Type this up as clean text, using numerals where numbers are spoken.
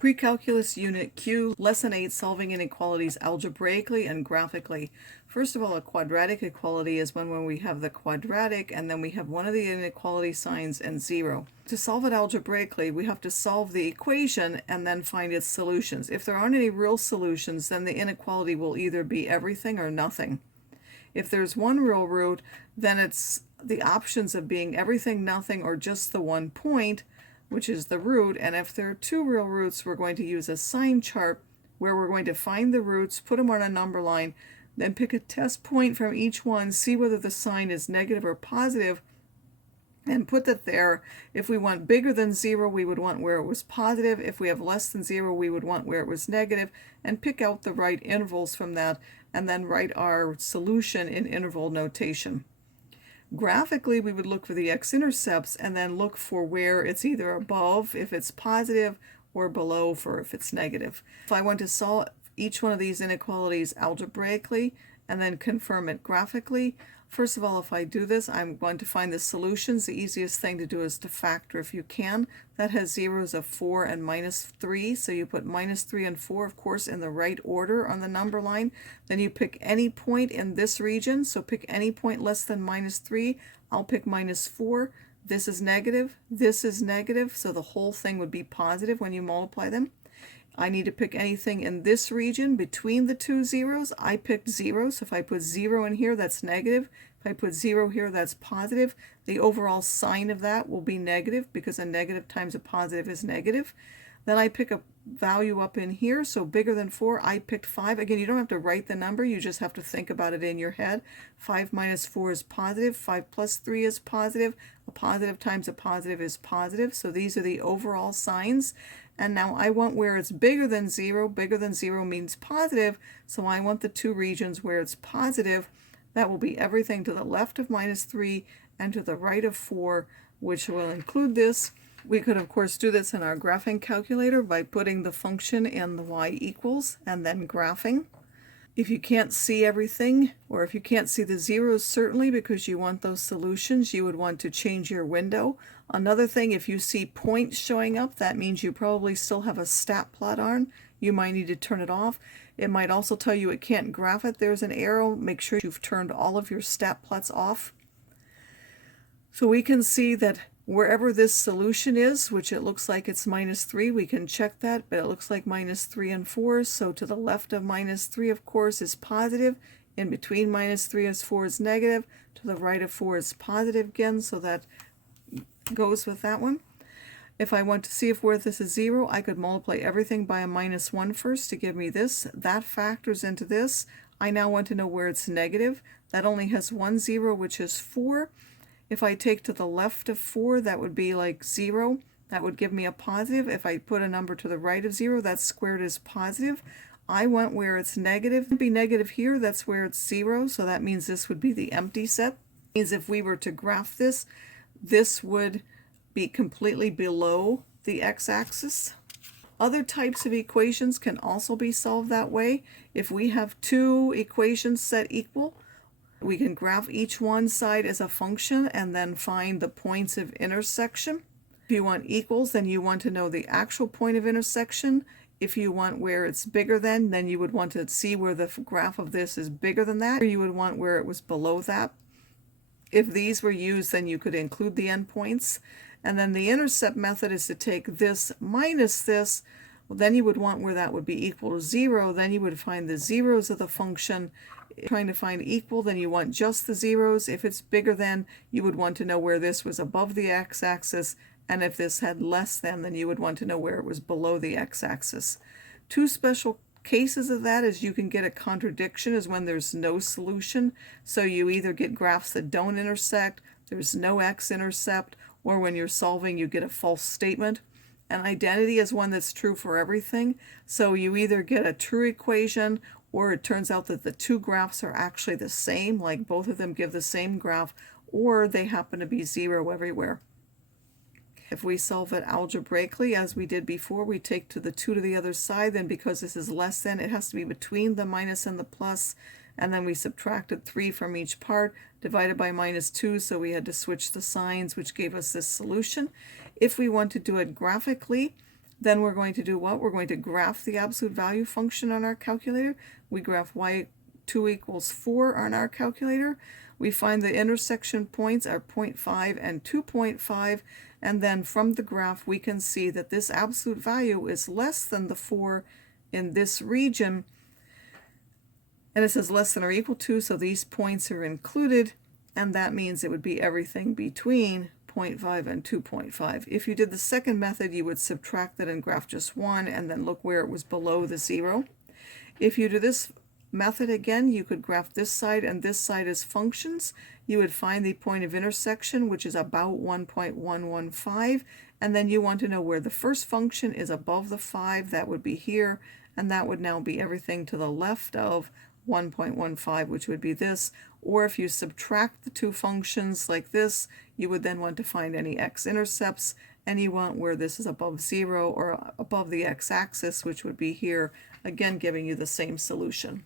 Pre-calculus Unit Q, Lesson 8, Solving Inequalities Algebraically and Graphically. First of all, a quadratic equality is when we have the quadratic and then we have one of the inequality signs and zero. To solve it algebraically, we have to solve the equation and then find its solutions. If there aren't any real solutions, then the inequality will either be everything or nothing. If there's one real root, then it's the options of being everything, nothing, or just the one point, which is the root. And if there are two real roots, we're going to use a sign chart where we're going to find the roots, put them on a number line, then pick a test point from each one, see whether the sign is negative or positive, and put that there. If we want bigger than 0, we would want where it was positive. If we have less than 0, we would want where it was negative, and pick out the right intervals from that, and then write our solution in interval notation. Graphically, we would look for the x-intercepts and then look for where it's either above if it's positive or below for if it's negative. If I want to solve each one of these inequalities algebraically and then confirm it graphically, first of all, if I do this, I'm going to find the solutions. The easiest thing to do is to factor if you can. That has zeros of 4 and -3, so you put -3 and 4, of course, in the right order on the number line. Then you pick any point in this region, so pick any point less than -3. I'll pick -4. This is negative, so the whole thing would be positive when you multiply them. I need to pick anything in this region between the two zeros. I picked 0, so if I put 0 in here, that's negative. If I put 0 here, that's positive. The overall sign of that will be negative because a negative times a positive is negative. Then I pick a value up in here, so bigger than 4, I picked 5. Again, you don't have to write the number, you just have to think about it in your head. 5 minus 4 is positive, 5 plus 3 is positive, a positive times a positive is positive, so these are the overall signs. And now I want where it's bigger than 0. Bigger than 0 means positive, so I want the two regions where it's positive. That will be everything to the left of -3 and to the right of 4, which will include this. We could, of course, do this in our graphing calculator by putting the function in the y equals and then graphing. If you can't see everything, or if you can't see the zeros, certainly because you want those solutions, you would want to change your window. Another thing, if you see points showing up, that means you probably still have a stat plot on. You might need to turn it off. It might also tell you it can't graph it. There's an arrow. Make sure you've turned all of your stat plots off. So we can see that wherever this solution is, which it looks like it's -3, we can check that, but it looks like -3 and 4, so to the left of -3, of course, is positive. In between -3 and 4 is negative. To the right of 4 is positive again, so that goes with that one. If I want to see if where this is 0, I could multiply everything by a -1 first to give me this. That factors into this. I now want to know where it's negative. That only has one 0, which is 4. If I take to the left of 4, that would be like 0. That would give me a positive. If I put a number to the right of 0, that's squared as positive. I want where it's negative. It would be negative here, that's where it's 0, so that means this would be the empty set. It means if we were to graph this, this would be completely below the x-axis. Other types of equations can also be solved that way. If we have two equations set equal, we can graph each one side as a function and then find the points of intersection. If you want equals, then you want to know the actual point of intersection. If you want where it's bigger than, then you would want to see where the graph of this is bigger than that, or you would want where it was below that. If these were used, then you could include the endpoints. And then the intercept method is to take this minus this. Well, then you would want where that would be equal to 0. Then you would find the zeros of the function. Trying to find equal, then you want just the zeros. If it's bigger than, you would want to know where this was above the x-axis. And if this had less than, then you would want to know where it was below the x-axis. Two special cases of that is you can get a contradiction is when there's no solution. So you either get graphs that don't intersect, there's no x-intercept, or when you're solving you get a false statement. An identity is one that's true for everything. So you either get a true equation, or it turns out that the two graphs are actually the same, like both of them give the same graph, or they happen to be 0 everywhere. If we solve it algebraically, as we did before, we take to the 2 to the other side, then because this is less than, it has to be between the minus and the plus, and then we subtracted 3 from each part, divided by -2, so we had to switch the signs, which gave us this solution. If we want to do it graphically, Then we're going to do what? We're going to graph the absolute value function on our calculator. We graph y2 equals 4 on our calculator. We find the intersection points are 0.5 and 2.5, and then from the graph we can see that this absolute value is less than the 4 in this region, and it says less than or equal to, so these points are included, and that means it would be everything between 0.5 and 2.5. If you did the second method, you would subtract that and graph just 1, and then look where it was below the 0. If you do this method again, you could graph this side and this side as functions. You would find the point of intersection, which is about 1.115, and then you want to know where the first function is above the 5, that would be here, and that would now be everything to the left of 1.15, which would be this. Or if you subtract the two functions like this, you would then want to find any x-intercepts, and you want where this is above 0 or above the x-axis, which would be here, again giving you the same solution.